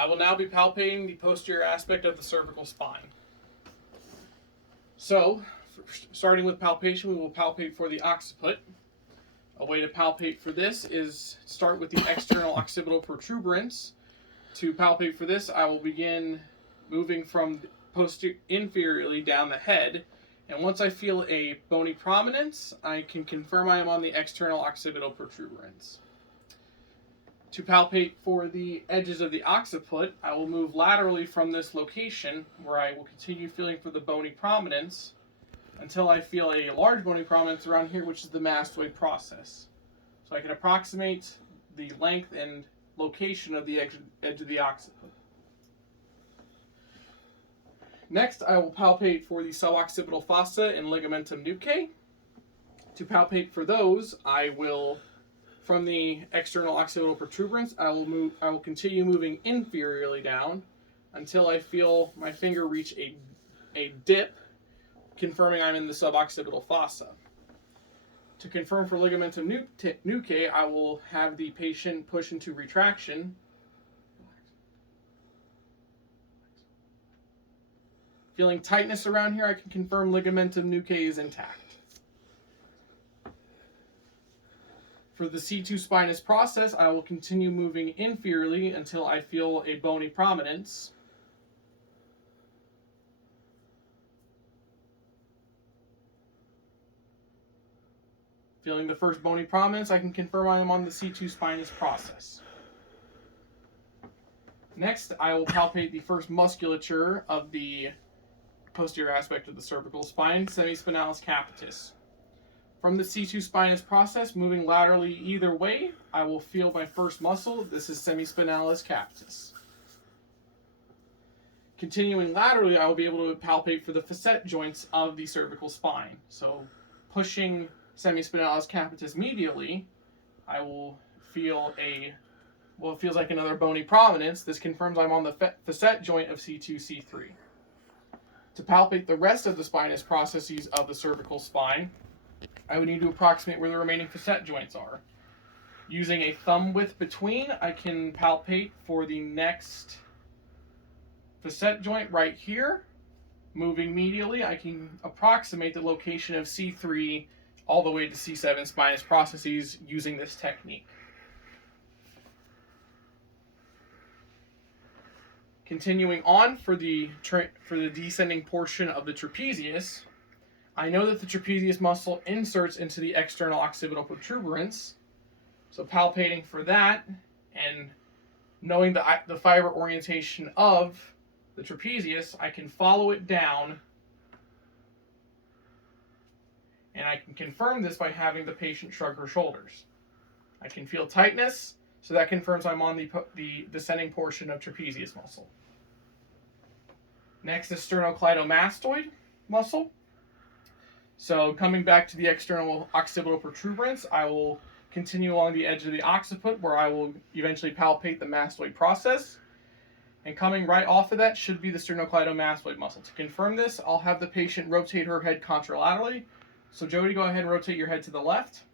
I will now be palpating the posterior aspect of the cervical spine. So, starting with palpation, we will palpate for the occiput. A way to palpate for this is start with the external occipital protuberance. To palpate for this, I will begin moving from inferiorly down the head, and once I feel a bony prominence, I can confirm I am on the external occipital protuberance. To palpate for the edges of the occiput, I will move laterally from this location, where I will continue feeling for the bony prominence until I feel a large bony prominence around here, which is the mastoid process. So I can approximate the length and location of the edge of the occiput. Next, I will palpate for the suboccipital fossa and ligamentum nuchae. To palpate for those, I will, from the external occipital protuberance, I will continue moving inferiorly down until I feel my finger reach a dip, confirming I'm in the suboccipital fossa. To confirm for ligamentum nuchae, I will have the patient push into retraction. Feeling tightness around here, I can confirm ligamentum nuchae is intact. For the C2 spinous process, I will continue moving inferiorly until I feel a bony prominence. Feeling the first bony prominence, I can confirm I am on the C2 spinous process. Next, I will palpate the first musculature of the posterior aspect of the cervical spine, semispinalis capitis. From the C2 spinous process, moving laterally either way, I will feel my first muscle. This is semispinalis capitis. Continuing laterally, I will be able to palpate for the facet joints of the cervical spine. So, pushing semispinalis capitis medially, I will feel it feels like another bony prominence. This confirms I'm on the facet joint of C2, C3. To palpate the rest of the spinous processes of the cervical spine, I would need to approximate where the remaining facet joints are. Using a thumb width between, I can palpate for the next facet joint right here. Moving medially, I can approximate the location of C3 all the way to C7 spinous processes using this technique. Continuing on for the descending portion of the trapezius, I know that the trapezius muscle inserts into the external occipital protuberance. So palpating for that and knowing the fiber orientation of the trapezius, I can follow it down, and I can confirm this by having the patient shrug her shoulders. I can feel tightness, so that confirms I'm on the descending portion of trapezius muscle. Next is sternocleidomastoid muscle. So coming back to the external occipital protuberance, I will continue along the edge of the occiput, where I will eventually palpate the mastoid process. And coming right off of that should be the sternocleidomastoid muscle. To confirm this, I'll have the patient rotate her head contralaterally. So Jody, go ahead and rotate your head to the left.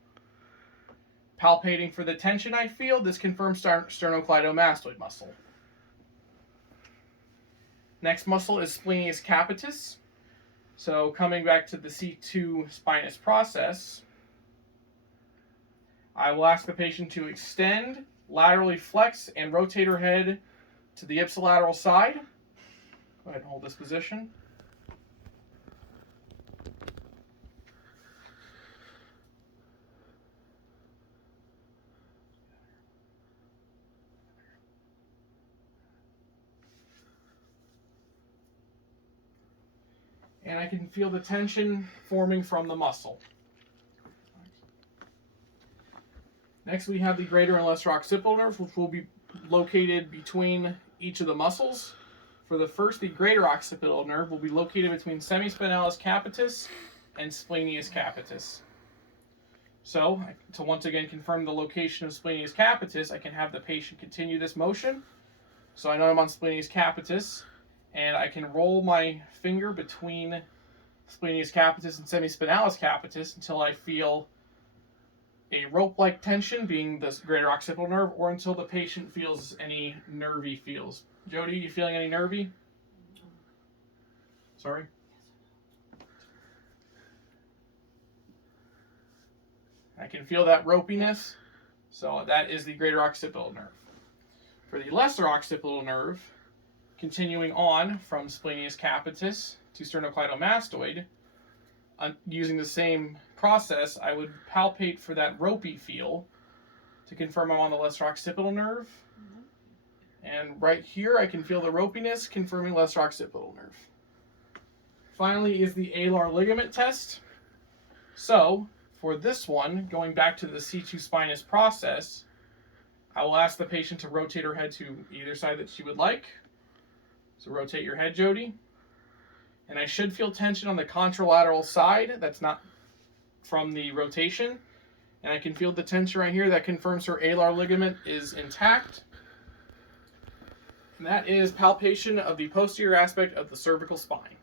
Palpating for the tension I feel, this confirms sternocleidomastoid muscle. Next muscle is splenius capitis. So coming back to the C2 spinous process, I will ask the patient to extend, laterally flex, and rotate her head to the ipsilateral side. Go ahead and hold this position. And I can feel the tension forming from the muscle. Next, we have the greater and lesser occipital nerves, which will be located between each of the muscles. For the first, the greater occipital nerve will be located between semispinalis capitis and splenius capitis. So, to once again confirm the location of splenius capitis, I can have the patient continue this motion. So I know I'm on splenius capitis, and I can roll my finger between splenius capitis and semispinalis capitis until I feel a rope-like tension, being the greater occipital nerve, or until the patient feels any nervy feels. Jody, you feeling any nervy? Sorry? I can feel that ropiness. So that is the greater occipital nerve. For the lesser occipital nerve, continuing on from splenius capitis to sternocleidomastoid, using the same process, I would palpate for that ropey feel to confirm I'm on the lesser occipital nerve. And right here, I can feel the ropiness, confirming lesser occipital nerve. Finally is the alar ligament test. So, for this one, going back to the C2 spinous process, I will ask the patient to rotate her head to either side that she would like. So rotate your head, Jody. And I should feel tension on the contralateral side. That's not from the rotation. And I can feel the tension right here that confirms her alar ligament is intact. And that is palpation of the posterior aspect of the cervical spine.